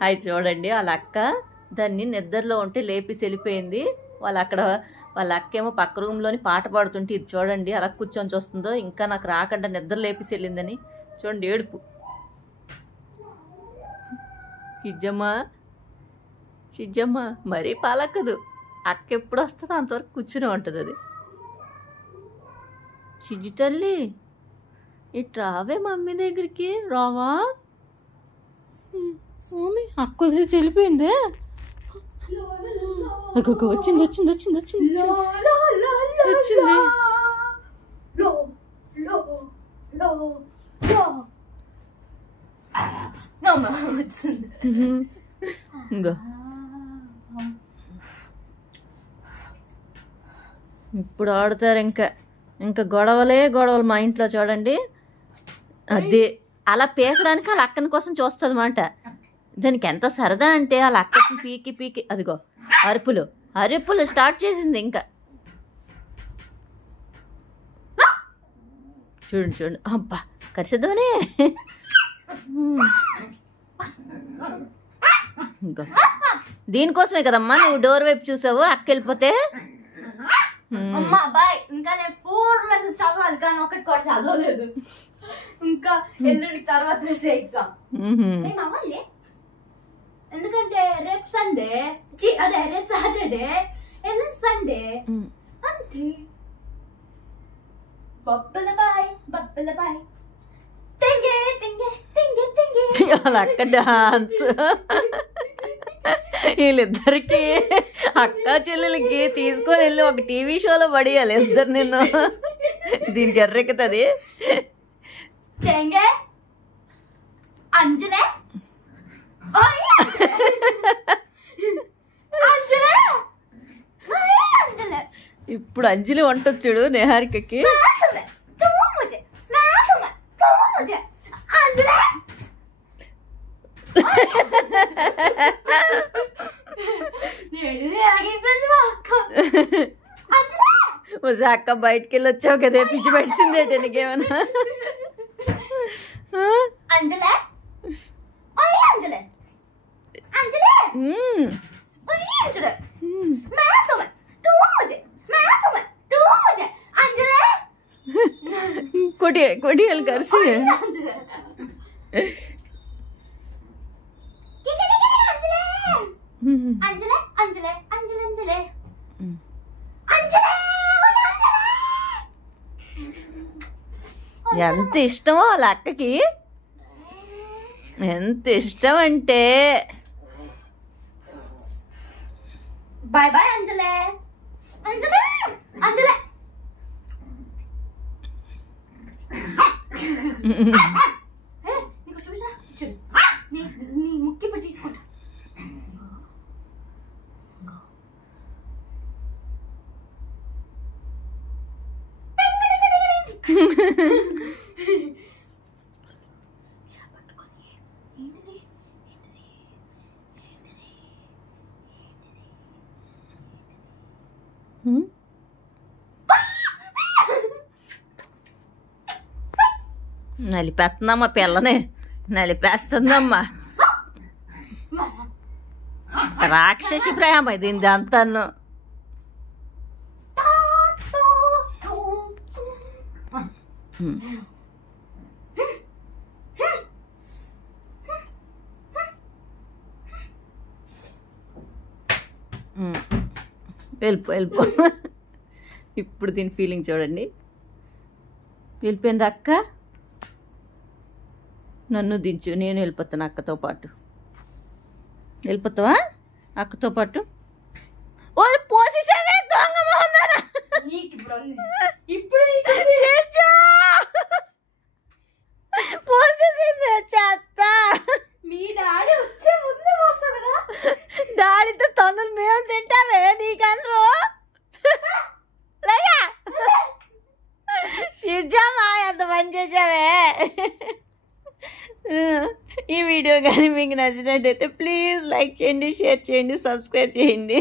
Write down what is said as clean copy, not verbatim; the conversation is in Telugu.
హాయ్ చూడండి, వాళ్ళ అక్క దాన్ని నిద్రలో ఉంటే లేపేసి వెళ్ళిపోయింది. వాళ్ళ అక్కేమో పక్క రూమ్లోని పాట పాడుతుంటే ఇది చూడండి అలా కూర్చొని చూస్తుందో, ఇంకా నాకు రాకుండా నిద్ర లేపేసి వెళ్ళిందని. చూడండి ఏడుపు. చిజ్జమ్మ మరీ పాలక్కదు, అక్క ఎప్పుడు వస్తుందో అంతవరకు కూర్చునే ఉంటుంది అది. చిజ్జి తల్లి ఇటు రావే మమ్మీ దగ్గరికి, రావా? మమ్మీ అక్క వదిలేసి వెళ్ళిపోయిందే. వచ్చింది వచ్చింది వచ్చింది వచ్చింది వచ్చింది. ఇంకో ఇప్పుడు ఆడుతారు. ఇంకా గొడవలు మా ఇంట్లో చూడండి. అదే అలా పీకడానికి వాళ్ళ అక్కని కోసం చూస్తుంది అన్నమాట. దానికి ఎంత సరదా అంటే వాళ్ళ అక్కని పీకి అదిగో అరుపులు స్టార్ట్ చేసింది. ఇంకా చూడండి అబ్బా కరిసిద్దామనే. ఇంకా దీనికోసమే కదమ్మా నువ్వు డోర్ వైపు చూసావు అక్క వెళ్ళిపోతే. ఇంకా నేను 4 మెసేజ్ చదవాలి కానీ ఒకటి కూడా చదవలేదు. ఇంకా ఎల్లుండి తర్వాత ఎగ్జామ్ నేను అవ్వాలి, ఎందుకంటే రేపు సండే, అదే రేపు సాటర్డే, ఎల్లుండి సండే అంతే. బబ్బల బాయ్ తింగే తింగే తింగే తింగే అలా అక్క డాన్స్. వీళ్ళిద్దరికి అక్క చెల్లెలకి తీసుకొని వెళ్ళి ఒక టీవీ షోలో పడేయాలి ఇద్దరు. నిన్ను దీనికి ఎర్రెక్కుతుంది. అంజలే ఇప్పుడు అంజలి వంటది చూడు నేహారికకి. అక్క బయటికి వెళ్ళి వచ్చావు కదే, పిచ్చి పడిసిందే నీకేమన్నా? అంజలే కొడియాలి కరిసి. ఎంత ఇష్టమో వాళ్ళ అక్కకి, ఎంత ఇష్టం అంటే. బాయ్ బాయ్ అంజలే. నీకు చూసా చూడు, నీ ముక్కి ఇప్పుడు తీసుకుంటా. నలిపేస్తుందమ్మా పిల్లని, నలిపేస్తుందమ్మా. రాక్షసి ప్రేమ దీని అంతాను. వెళ్ళిపో. ఇప్పుడు దీని ఫీలింగ్ చూడండి. వెళ్ళిపోయింది అక్క, నన్ను దించు, నేను వెళ్ళిపోతాను అక్కతో పాటు. వెళ్ళిపోతావా అక్కతో పాటు? పోసేసావే దొంగ మొహందానా. పోసేసింది చెత్త. మీ డాడీ వచ్చే ముందు పోస్తా కదా. డాడీతో తన్నులు మేము తింటావే నీకందరూ. లేగా సిజ్జమ్మా ఎంత పని చేసావే. ఈ వీడియో కానీ మీకు నచ్చినట్టయితే ప్లీజ్ లైక్ చేయండి, షేర్ చేయండి, సబ్స్క్రైబ్ చేయండి.